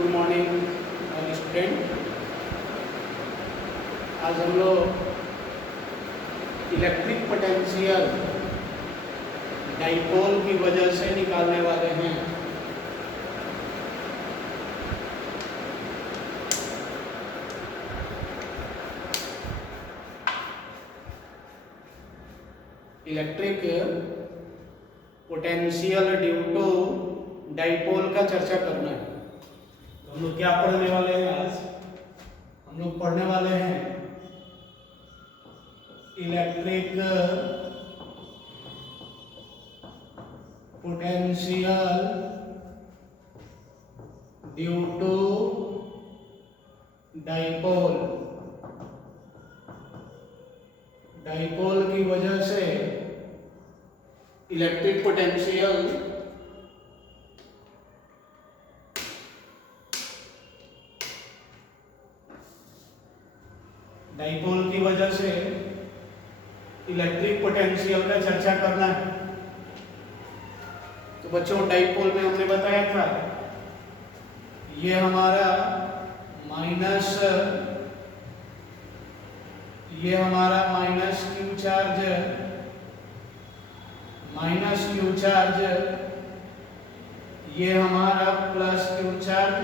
Good morning student. आज हम लोग इलेक्ट्रिक पोटेंशियल डाइपोल की वजह से निकालने वाले हैं। Electric potential due to dipole का चर्चा करना है। तो हम लोग क्या पढ़ने वाले हैं आज? हम लोग पढ़ने वाले हैं electric potential due to dipole. Dipole की वजह से इलेक्ट्रिक पोटेंशियल डाइपोल की वजह से इलेक्ट्रिक पोटेंशियल का चर्चा करना है। तो बच्चों, डाइपोल में हमने बताया था ये हमारा माइनस क्यू चार्ज, ये हमारा प्लस क्यू चार्ज,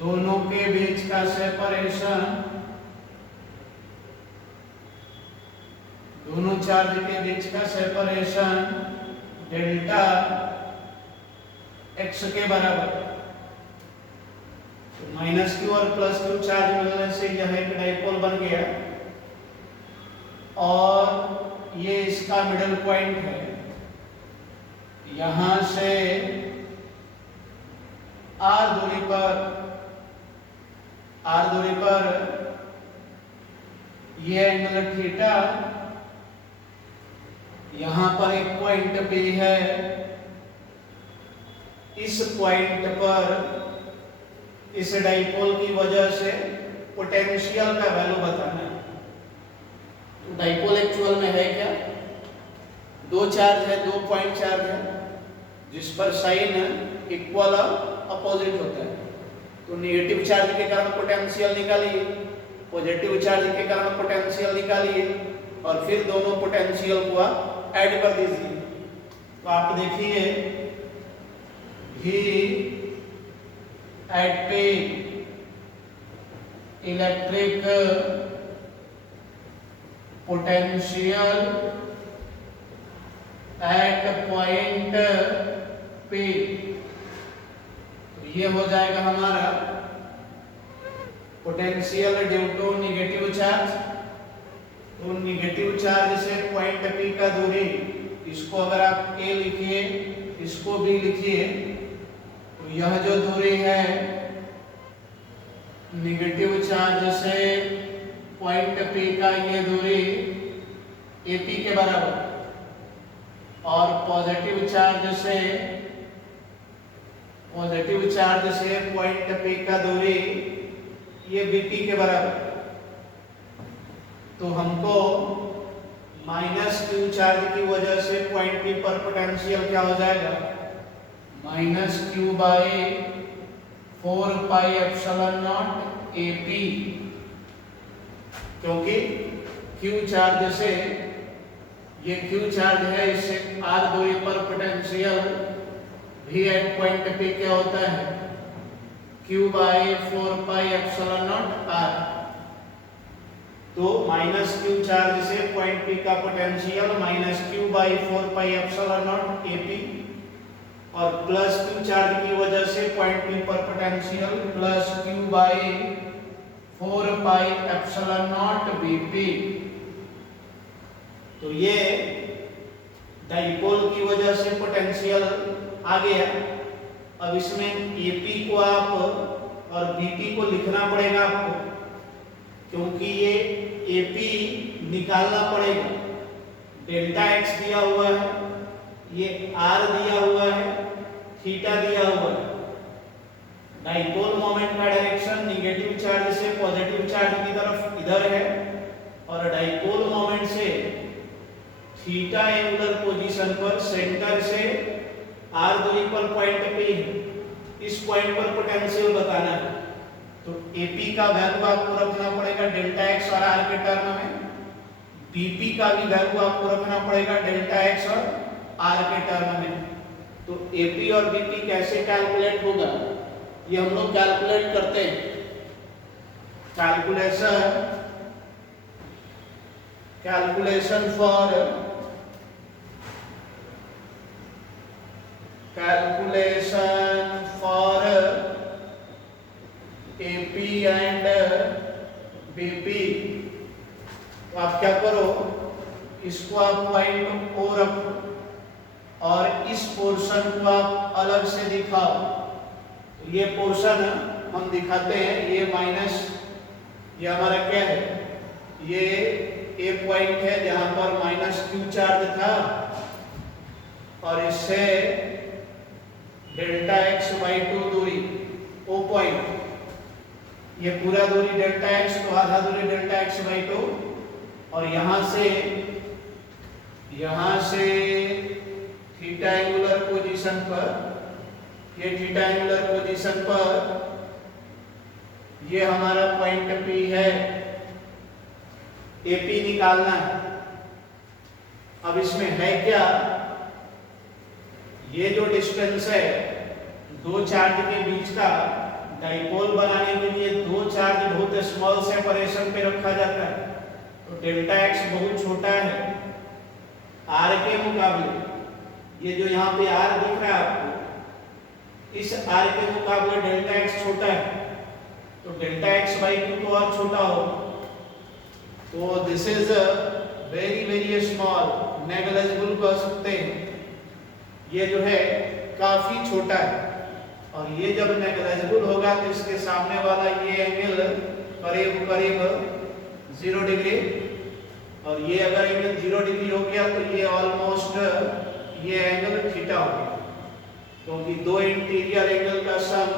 दोनों के बीच का सेपरेशन, दोनों चार्ज के बीच का सेपरेशन डेल्टा एक्स के बराबर। तो माइनस क्यू और प्लस क्यू चार्ज मिलने से यह एक डाइपोल बन गया और ये इसका मिडल पॉइंट है। यहां से आर दूरी पर ये एंगल थीटा, यहां पर एक पॉइंट P है। इस पॉइंट पर इस डाइपोल की वजह से पोटेंशियल का वैल्यू बताना है। तो डाइपोल एक्चुअल में है क्या? दो चार्ज है, दो पॉइंट चार्ज है जिस पर साइन इक्वल अपोजिट होता है। तो नेगेटिव चार्ज के कारण पोटेंशियल निकालिए, पॉजिटिव चार्ज के कारण पोटेंशियल निकालिए और फिर दोनों पोटेंशियल को ऐड कर दीजिए। तो आप देखिए V at P electric potential at point P, ये हो जाएगा हमारा potential due to negative charge. तो नेगेटिव चार्ज से पॉइंट P का दूरी, इसको अगर आप A लिखिए, इसको B लिखिए, तो यह जो दूरी है नेगेटिव चार्ज से पॉइंट P का, ये दूरी AP के बराबर, और पॉजिटिव चार्ज से पॉइंट P का दूरी ये BP के बराबर। तो हमको माइनस क्यू चार्ज की वजह से पॉइंट P पर पोटेंशियल क्या हो जाएगा? Minus Q by 4 pi epsilon naught AP, क्योंकि क्यू चार्ज से, ये क्यू चार्ज है, इससे r दूरी पर potential V at point P क्या होता है? Q by 4 pi epsilon naught r। तो माइनस क्यू चार्ज से पॉइंट P का potential minus Q by 4 pi epsilon naught AP, और प्लस क्यू चार्ज की वजह से पॉइंट P पर potential plus Q by 4 pi epsilon naught BP। तो ये डाइपोल की वजह से पोटेंशियल आ गया। अब इसमें AP को आप और BP को लिखना पड़ेगा आपको, क्योंकि ये AP निकालना पड़ेगा। डेल्टा x दिया हुआ है, ये r दिया हुआ है, थीटा दिया हुआ है। डाइपोल मोमेंट का डायरेक्शन नेगेटिव चार्ज से पॉजिटिव चार्ज की तरफ इधर है, और डाइपोल मोमेंट से थीटा एंगुलर पोजीशन पर सेंटर से r दूरी पर पॉइंट P है। इस पॉइंट पर पोटेंशियल बताना है। तो एपी का वैल्यू आपको रखना पड़ेगा डेल्टा एक्स और आर के टर्म में, बीपी का भी वैल्यू आपको रखना पड़ेगा डेल्टा एक्स और आर के टर्म में। तो एपी और बीपी कैसे कैलकुलेट होगा ये हम लोग कैलकुलेट करते हैं। Calculation for AP and BP. तो आप क्या करो, इसको आप पॉइंट ओ रखो और इस पोर्शन को आप अलग से दिखाओ। तो ये पोर्शन हम दिखाते हैं, ये माइनस, ये हमारा क्या है, ये ए पॉइंट है जहां पर माइनस क्यू चार्ज था और इससे डेल्टा एक्स बाई 2 दूरी ओ पॉइंट, ये पूरा दूरी डेल्टा एक्स, तो आधा दूरी डेल्टा एक्स बाई 2, और यहां से थीटा एंगुलर पोजीशन पर, ये थीटा एंगुलर पोजीशन पर ये हमारा पॉइंट पी है, एपी निकालना है। अब इसमें है क्या, ये जो डिस्टेंस है दो चार्ज के बीच का, डाइपोल बनाने के लिए दो चार्ज बहुत स्मॉल सेपरेशन पे रखा जाता है। तो डेल्टा एक्स बहुत छोटा है आर के मुकाबले, ये जो यहाँ पे आर दिख रहा है आपको, इस आर के मुकाबले डेल्टा एक्स छोटा है, तो डेल्टा एक्स बाई 2 तो और छोटा हो। तो this is very very small, negligible कह सकते हैं, ये जो है काफी छोटा है। और ये जब नेग्लिजिबल होगा तो इसके सामने वाला ये एंगल करीब करीब 0 डिग्री, और ये अगर एंगल 0 डिग्री हो गया तो ये ऑलमोस्ट ये एंगल थीटा हो गया, क्योंकि दो इंटीरियर एंगल का सम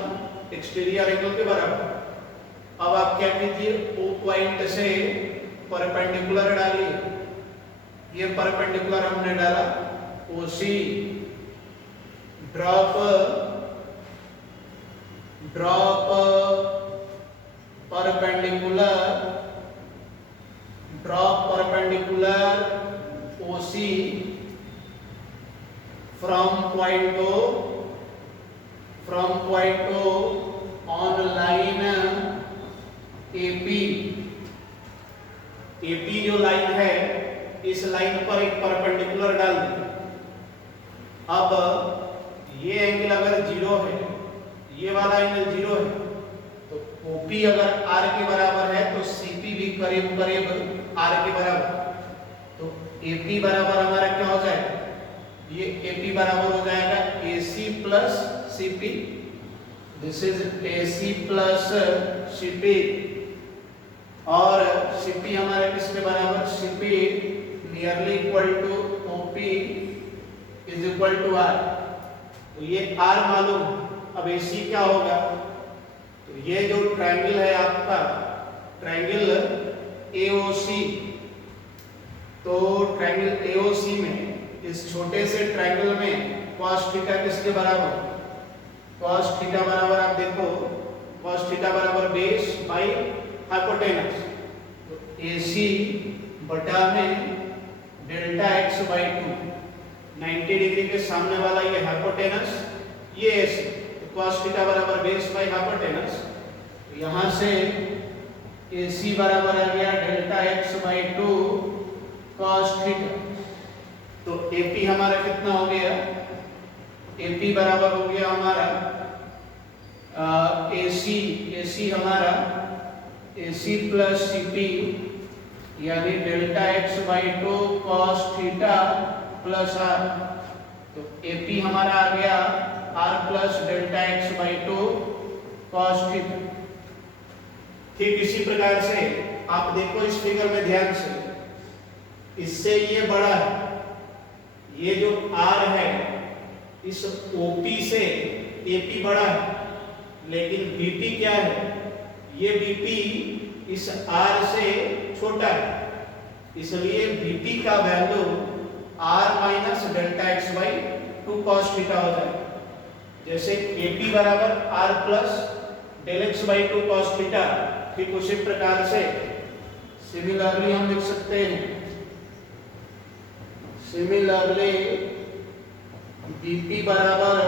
एक्सटीरियर एंगल के बराबर। अब आप क्या कीजिए, ओ पॉइंट से परपेंडिकुलर डालिए, ये परपेंडिकुलर हमने डाला, OC drop perpendicular OC from point O on line AP। AP जो लाइन है, इस लाइन पर एक परपेंडिकुलर डाल दें। अब ये एंगल अगर 0 है, ये वाला एंगल 0 है, तो OP अगर R के बराबर है तो CP भी करीब करीब R के बराबर। तो AP बराबर हमारा क्या हो जाएगा, ये AP बराबर हो जाएगा AC plus CP, this is AC plus CP, और CP हमारे किसके बराबर, CP nearly equal to OP is equal to R। तो ये R मालूम, अब AC क्या होगा, तो ये जो ट्रायंगल है आपका, ट्रायंगल AOC, तो ट्रायंगल AOC में इस छोटे से ट्रायंगल में cos थीटा किसके बराबर, cos थीटा बराबर आप देखो, cos थीटा बराबर बेस बाई हाइपोटेनस, तो AC बटा में डेल्टा एक्स बाई 2, 90 डिग्री के सामने वाला ये हाइपोटेनस, ये AC, तो cos थीटा बराबर बेस बाई हाइपोटेनस, तो यहाँ से AC बराबर आ गया delta X by 2 cos theta. तो AP हमारा कितना हो गया, AP बराबर हो गया हमारा AC हमारा AC प्लस CP, यानी delta X by 2 cos theta plus R। तो AP हमारा आ गया R plus delta X by 2 cos theta. ठीक इसी प्रकार से आप देखो इस फिगर में ध्यान से, इससे ये बड़ा है, ये जो R है इस OP से AP बड़ा है, लेकिन BP क्या है, ये BP इस R से छोटा है, इसलिए BP का value R minus delta X by 2 cos theta हो जाएगा। जैसे AP बराबर R plus del x by 2 cos theta, ठीक उसी प्रकार से सिमिलरली हम लिख सकते हैं, सिमिलरली BP बराबर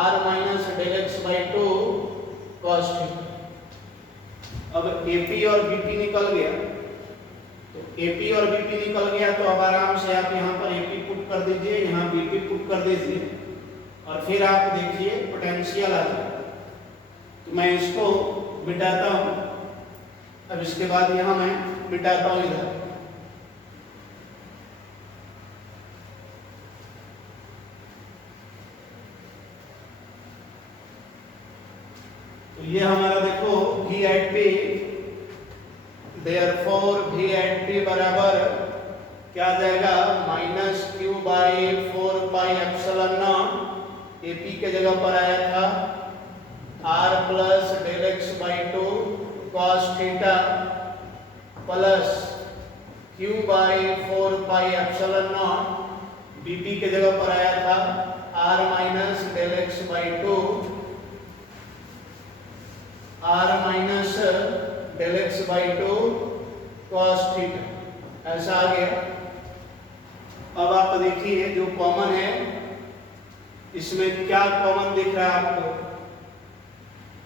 R minus del x by 2 cos theta. अब AP और BP निकल गया, तो AP और BP निकल गया तो अब आराम से आप यहाँ पर AP पुट कर दीजिए, यहाँ BP पुट कर दीजिए और फिर आप देखिए पोटेंशियल आ जाए। तो मैं इसको मिटाता हूँ, अब इसके बाद यहाँ मैं मिटाता हूँ इधर। तो ये हमारा देखो V at P, therefore V at P बराबर क्या आ जाएगा, minus Q by 4 pi epsilon naught, AP के जगह पर आया था R plus del x by 2 cos theta plus Q by 4 pi epsilon naught, BP के जगह पर आया था R minus del x by 2, R minus del x by 2 cos theta, ऐसा आ गया। अब आप देखिए जो कॉमन है इसमें क्या कॉमन दिख रहा है आपको,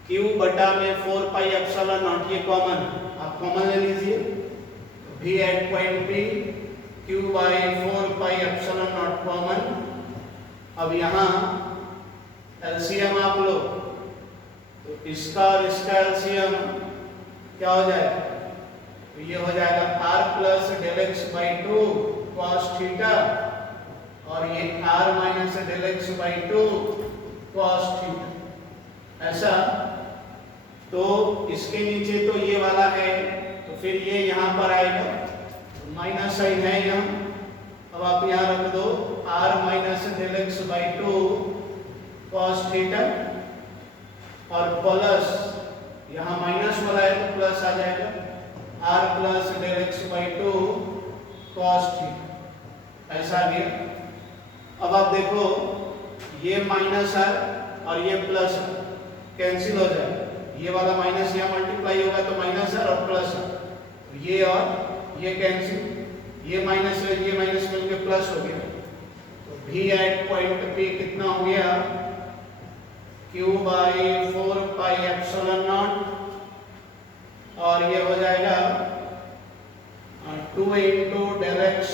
Q बटा में 4 पाई एप्सिलॉन नॉट, ये कॉमन, आप कॉमन ले लीजिए। V at point P Q by 4 pi epsilon naught common. अब यहाँ एलसीएम आप लो, तो इसका और इसका एलसीएम क्या हो जाएगा, तो ये हो जाएगा R plus del x by 2 cos theta और ये R minus del x by 2 cos theta, ऐसा। तो इसके नीचे तो ये वाला है, तो फिर ये यहाँ पर आएगा, तो माइनस साइन है यहाँ, अब आप यहाँ रख दो R minus del x by 2 cos theta और प्लस यहाँ माइनस वाला है तो प्लस आ जाएगा R plus del x by 2 cos theta, ऐसा आ गया। अब आप देखो ये माइनस है और ये प्लस है, कैंसिल हो जाए, ये वाला माइनस यहाँ मल्टीप्लाई होगा तो माइनस है और प्लस है, तो ये और ये कैंसिल, ये माइनस है ये माइनस मिलके प्लस हो गया। तो V एट पॉइंट P कितना हो गया, Q by 4 pi epsilon naught और ये हो जाएगा 2 into del x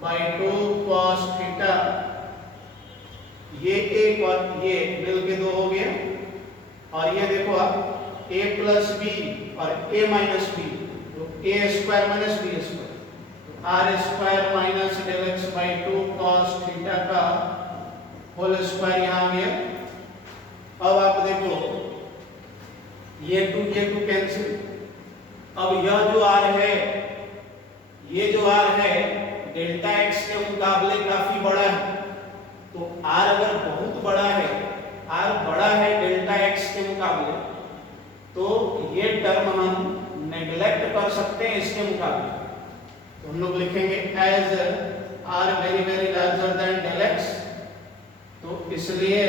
by 2 cos theta, ये एक और ये मिलके 2 हो गया, और ये देखो आप a प्लस बी और a माइनस बी, तो a square minus b square, तो r square minus del x by 2 cos theta का होल स्क्वायर यहाँ आ गया। अब आप देखो ये 2 कैंसिल, अब यह जो r है, ये जो r है डेल्टा x के मुकाबले काफी बड़ा है, तो r अगर बहुत बड़ा है, r बड़ा है डेल्टा x के मुकाबले, तो ये टर्म हम नेग्लेक्ट कर सकते हैं इसके मुकाबले, तो हम लोग लिखेंगे as r very very larger than del x, तो इसलिए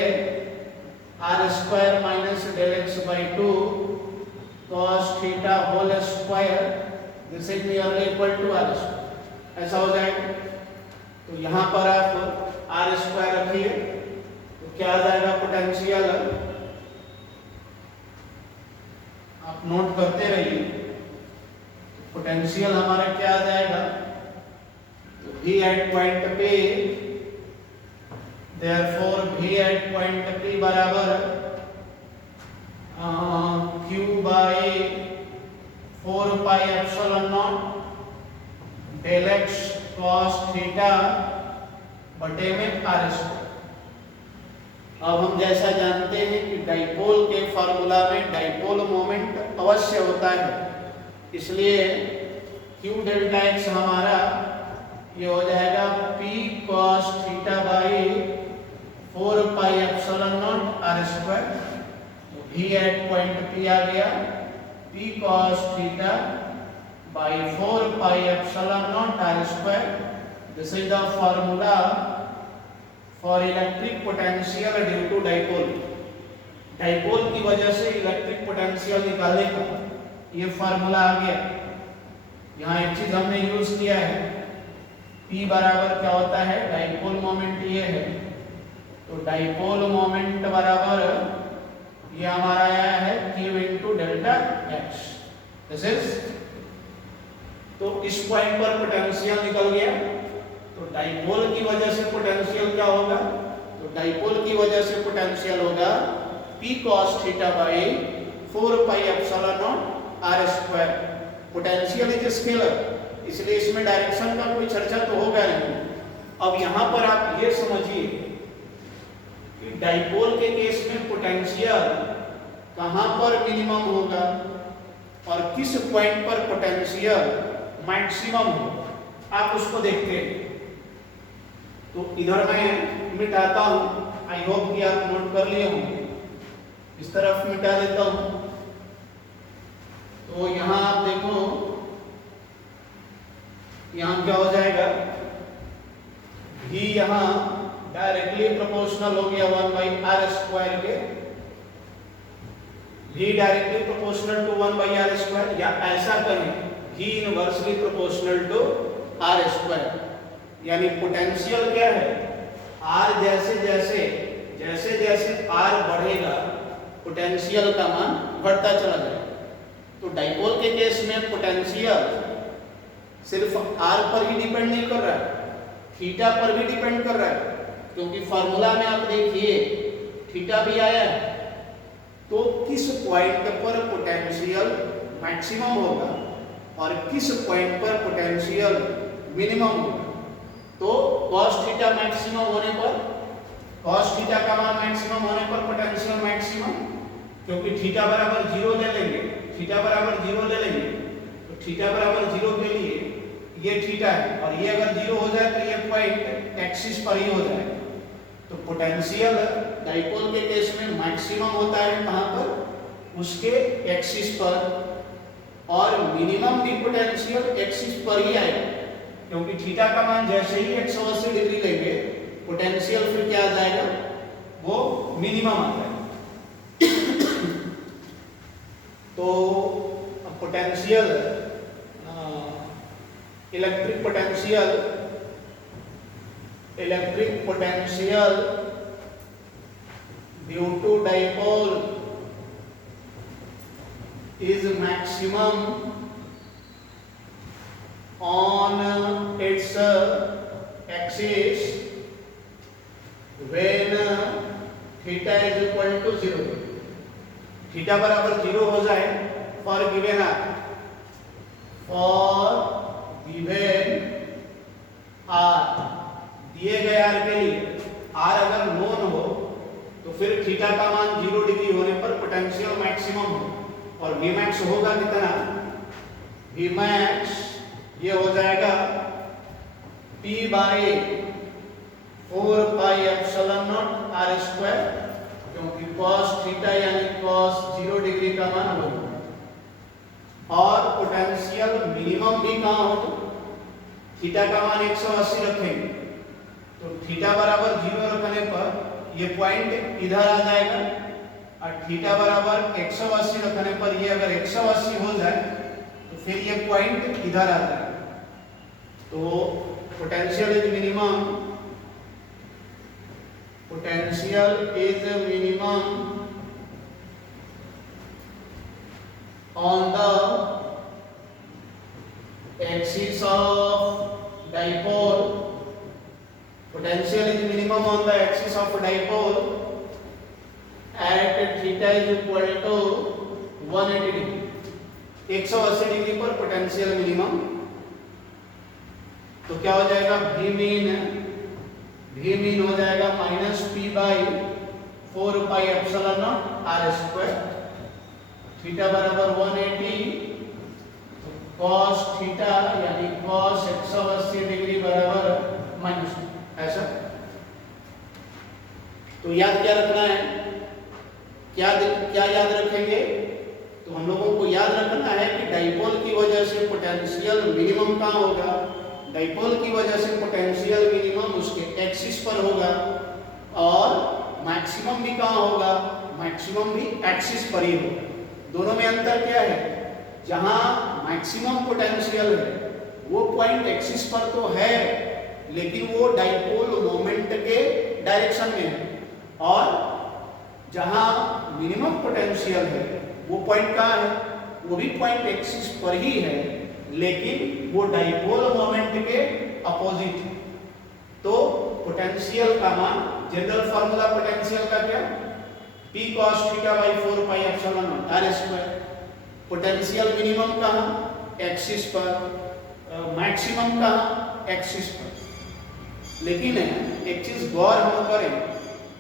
r square minus del x by 2 cos theta whole square this is nearly equal to r square, ऐसा हो जाएगा। तो यहाँ पर आप r स्क्वायर रखिए, तो क्या आ जाएगा पोटेंशियल, आप नोट करते रहिए, पोटेंशियल हमारा क्या आ जाएगा, तो V at point P, therefore V at point P बराबर Q by 4 pi epsilon naught del X cos theta बटे में r स्क्वायर। अब हम जैसा जानते हैं कि डाइपोल के फॉर्मूला में डाइपोल मोमेंट अवश्य होता है, इसलिए Q डेल्टा x हमारा ये हो जाएगा P cos theta by 4 pi epsilon naught r square, तो V एट पॉइंट P आ गया P cos theta by 4 pi epsilon naught r square, this is the formula for electric potential due to dipole, dipole की वजह से electric potential निकालने का ये formula आ गया। यहाँ एक चीज हमने यूज किया है, P बराबर क्या होता है, डाइपोल मोमेंट ये है, तो डाइपोल मोमेंट बराबर ये हमारा आया है Q into delta x. This is, तो इस पॉइंट पर पोटेंशियल निकल गया, तो डाइपोल की वजह से पोटेंशियल क्या होगा, तो डाइपोल की वजह से पोटेंशियल होगा P cos theta by 4 pi epsilon naught r square. Potential is scalar, इसलिए इसमें डायरेक्शन का कोई चर्चा तो होगा नहीं। अब यहां पर आप ये समझिए कि डाइपोल के केस में पोटेंशियल कहां पर मिनिमम होगा और किस पॉइंट पर पोटेंशियल मैक्सिमम होगा, आप उसको देखते हैं। तो इधर मैं मिटाता हूं, आई होप कि आप नोट कर लिए होंगे। इस तरफ मिटा देता हूं, तो यहां आप देखो, यहां क्या हो जाएगा, V यहां डायरेक्टली प्रोपोर्शनल हो गया 1 बाई आर स्क्वायर के, V directly proportional to 1 by R square, या ऐसा कहें V inversely proportional to R square. यानी पोटेंशियल क्या है, R जैसे जैसे R बढ़ेगा पोटेंशियल का मान बढ़ता चला जाएगा। तो डाइपोल के केस में पोटेंशियल सिर्फ R पर ही डिपेंड नहीं कर रहा है, थीटा पर भी डिपेंड कर रहा है, क्योंकि फार्मूला में आप देखिए थीटा भी आया है। तो किस पॉइंट पर पोटेंशियल मैक्सिमम होगा और किस पॉइंट पर पोटेंशियल मिनिमम होगा, तो cos थीटा मैक्सिमम होने पर, cos थीटा का मान मैक्सिमम होने पर पोटेंशियल मैक्सिमम, क्योंकि थीटा बराबर 0 ले लेंगे, थीटा बराबर 0 ले लेंगे, तो थीटा बराबर 0 के लिए ये थीटा है, और ये अगर 0 हो जाए तो ये पॉइंट एक्सिस पर ही हो जाए। तो पोटेंशियल डाइपोल के केस में मैक्सिमम होता है कहां पर, उसके एक्सिस पर, और मिनिमम भी पोटेंशियल एक्सिस पर ही आएगा, क्योंकि थीटा का मान जैसे ही 180 डिग्री लेंगे पोटेंशियल फिर क्या आ जाएगा, वो मिनिमम आ जाएगा। तो potential, electric potential due to dipole is maximum on its axis when theta is equal to 0। Theta बराबर 0 हो जाए फॉर गिवन r, दिए गए r के लिए, r अगर नोन हो तो फिर थीटा का मान 0 डिग्री होने पर पोटेंशियल मैक्सिमम हो, और Vmax होगा कितना, Vmax ये हो जाएगा P by 4 pi epsilon naught r square, क्योंकि cos थीटा यानी cos 0 डिग्री का मान होगा, और पोटेंशियल मिनिमम भी कहाँ हो, थीटा का मान 180 रखेंगे, तो थीटा बराबर 0 रखने पर ये पॉइंट इधर आ जाएगा, और थीटा बराबर 180 रखने पर ये अगर 180 हो जाए तो फिर ये पॉइंट इधर आ जाएगा। तो potential is minimum, on the axis of dipole. Potential is minimum on the axis of dipole at theta is equal to 180 degree. 180 degree पर पोटेंशियल मिनिमम, तो क्या हो जाएगा V मीन हो जाएगा minus P by 4 pi epsilon naught R square, theta बराबर 180 cos theta यानी cos 180 degree बराबर माइनस, ऐसा। तो याद क्या रखना है, क्या याद रखेंगे, तो हम लोगों को याद रखना है कि डाइपोल की वजह से पोटेंशियल मिनिमम कहाँ होगा, डाइपोल की वजह से पोटेंशियल मिनिमम उसके एक्सिस पर होगा, और मैक्सिमम भी कहाँ होगा, मैक्सिमम भी एक्सिस पर ही होगा। दोनों में अंतर क्या है, जहां मैक्सिमम पोटेंशियल है वो पॉइंट एक्सिस पर तो है लेकिन वो डाइपोल मोमेंट के डायरेक्शन में है, और जहां मिनिमम पोटेंशियल है वो पॉइंट कहाँ है, वो भी पॉइंट एक्सिस पर ही है लेकिन वो डाइपोल मोमेंट के अपोजिट है। तो पोटेंशियल का मान, जनरल फार्मूला पोटेंशियल का क्या, P cos theta by 4 pi epsilon naught r square. Potential minimum कहाँ, एक्सिस पर, मैक्सिमम कहाँ, एक्सिस पर। लेकिन एक चीज गौर हम करें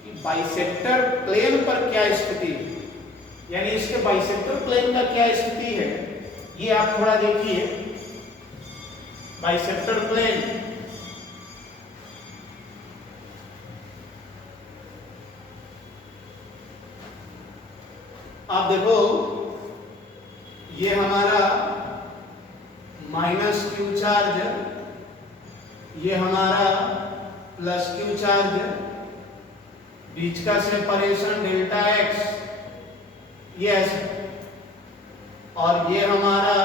कि बाइसेक्टर प्लेन पर क्या स्थिति है, यानी इसके बाइसेक्टर प्लेन का क्या स्थिति है, ये आप थोड़ा देखिए। बाइसेक्टर प्लेन, आप देखो ये हमारा माइनस क्यू चार्ज, ये हमारा प्लस क्यू चार्ज, बीच का सेपरेशन डेल्टा एक्स, ये ऐसे, और ये हमारा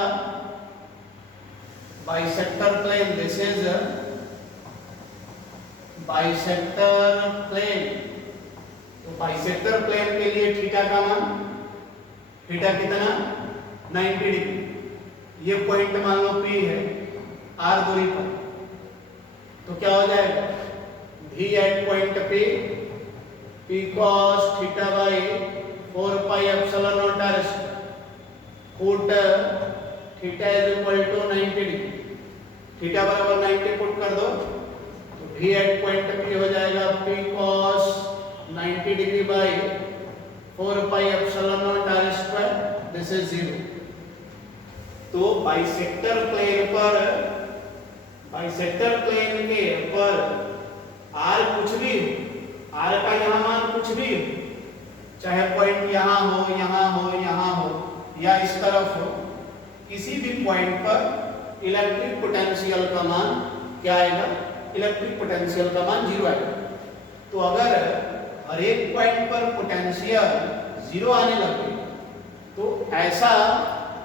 bisector plane, this is bisector plane. तो बाइसेक्टर प्लेन के लिए थीटा का मान, थीटा कितना, 90 डिग्री। ये पॉइंट मान लो P है r दूरी पर, तो क्या हो जाएगा, V at point P cos theta by 4 pi epsilon naught r square, put theta is equal to 90 degree, theta बराबर 90 पुट कर दो, तो V एट पॉइंट P हो जाएगा P cos 90 degree by 4 pi epsilon naught r square, this is 0। तो bisector plane पर, bisector plane के पर r कुछ भी, r का यहाँ मान कुछ भी, चाहे पॉइंट यहाँ हो, यहाँ हो, यहाँ हो, या इस तरफ हो, किसी भी पॉइंट पर इलेक्ट्रिक पोटेंशियल का मान क्या आएगा, इलेक्ट्रिक पोटेंशियल का मान 0 आएगा। तो अगर हर एक पॉइंट पर पोटेंशियल 0 आने लगे तो ऐसा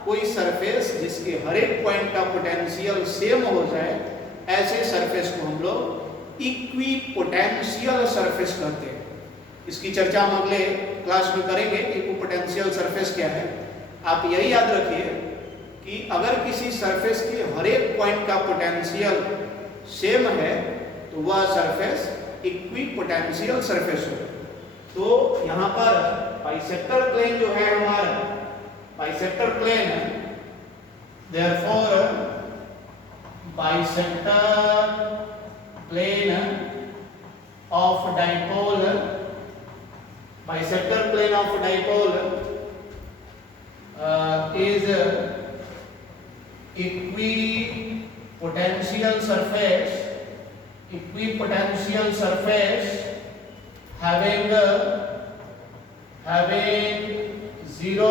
कोई सरफेस जिसके हर एक पॉइंट का पोटेंशियल सेम हो जाए, ऐसे सरफेस को हम लोग इक्विपोटेंशियल सरफेस कहते हैं। इसकी चर्चा हम अगले क्लास में करेंगे कि इक्विपोटेंशियल सरफेस क्या है। आप यही याद रखिए कि अगर किसी सरफेस के हर एक पॉइंट का पोटेंशियल सेम है तो वह सरफेस इक्विपोटेंशियल सरफेस हो। तो यहाँ पर बाइसेक्टर प्लेन जो है हमारा, बाइसेक्टर प्लेन है, therefore bisector plane of dipole, bisector plane of dipole is equipotential surface, equipotential surface having zero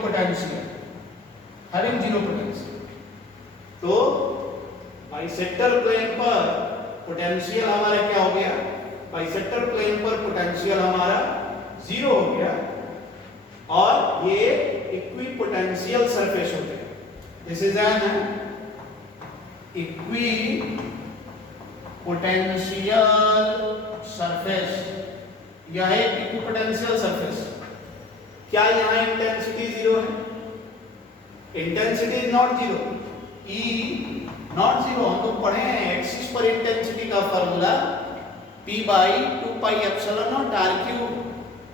potential, having zero potential। तो बाइसेक्टर प्लेन पर पोटेंशियल हमारा क्या हो गया, बाइसेक्टर प्लेन पर पोटेंशियल हमारा 0 हो गया और ये इक्विपोटेंशियल सरफेस होते हैं। This is an equipotential surface, यह एक इक्विपोटेंशियल सरफेस। क्या यहाँ इंटेंसिटी 0 है, intensity is not 0, E not 0। हम तो पढ़े हैं एक्सिस पर इंटेंसिटी का formula P by 2 pi epsilon naught r cube,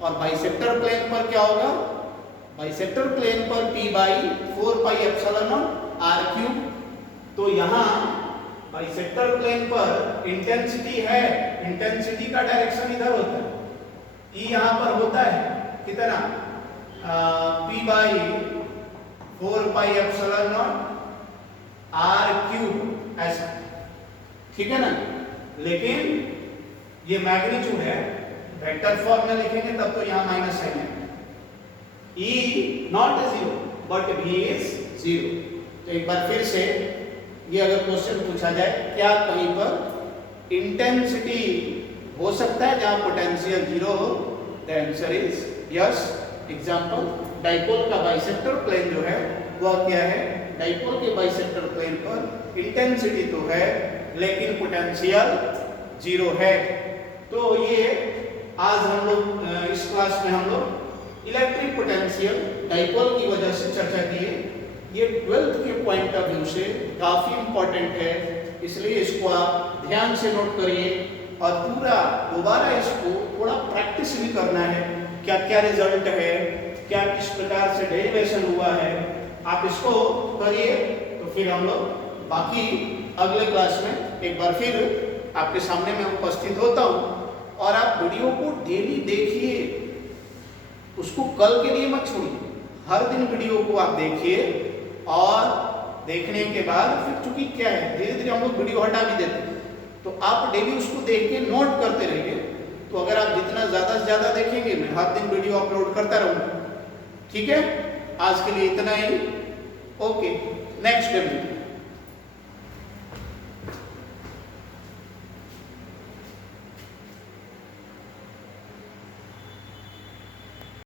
और बाइसेक्टर प्लेन पर क्या होगा, बाइसेक्टर प्लेन पर P by 4 pi epsilon naught r cube. तो यहाँ बाइसेक्टर प्लेन पर इंटेंसिटी है, इंटेंसिटी का डायरेक्शन इधर होता है, E यहाँ पर होता है कितना, P by 4 pi epsilon naught r cube, ऐसा, ठीक है ना। लेकिन ये मैग्नीट्यूड है, वेक्टर फॉर्म में लिखेंगे तब तो यहाँ माइनस साइन है। E not 0 but V is 0। तो एक बार फिर से ये अगर क्वेश्चन पूछा जाए, क्या कहीं पर इंटेंसिटी हो सकता है जहां पोटेंशियल जीरो हो, the answer is yes. Example, dipole का बाइसेक्टर प्लेन जो है वह क्या है, डाइपोल के बाइसेक्टर प्लेन पर इंटेंसिटी तो है लेकिन पोटेंशियल जीरो है। तो ये आज हम लोग इस क्लास में हम लोग इलेक्ट्रिक पोटेंशियल डाइपोल की वजह से चर्चा की है। ये 12th के पॉइंट ऑफ व्यू से काफी इंपॉर्टेंट है, इसलिए इसको आप ध्यान से नोट करिए और पूरा दोबारा इसको थोड़ा प्रैक्टिस भी करना है। क्या क्या रिजल्ट है, क्या किस प्रकार से डेरिवेशन हुआ है, आप इसको करिए। तो फिर हम लोग बाकी अगले क्लास में एक बार फिर आपके सामने मैं उपस्थित होता हूँ। और आप वीडियो को डेली देखिए, उसको कल के लिए मत छोड़िए, हर दिन वीडियो को आप देखिए और देखने के बाद फिर चूंकि क्या है धीरे धीरे हम लोग वीडियो हटा भी देते हैं, तो आप डेली उसको देख के नोट करते रहिए। तो अगर आप जितना ज़्यादा से ज़्यादा देखेंगे, मैं हर दिन वीडियो अपलोड करता रहूँगा। ठीक है, आज के लिए इतना ही। Okay, next day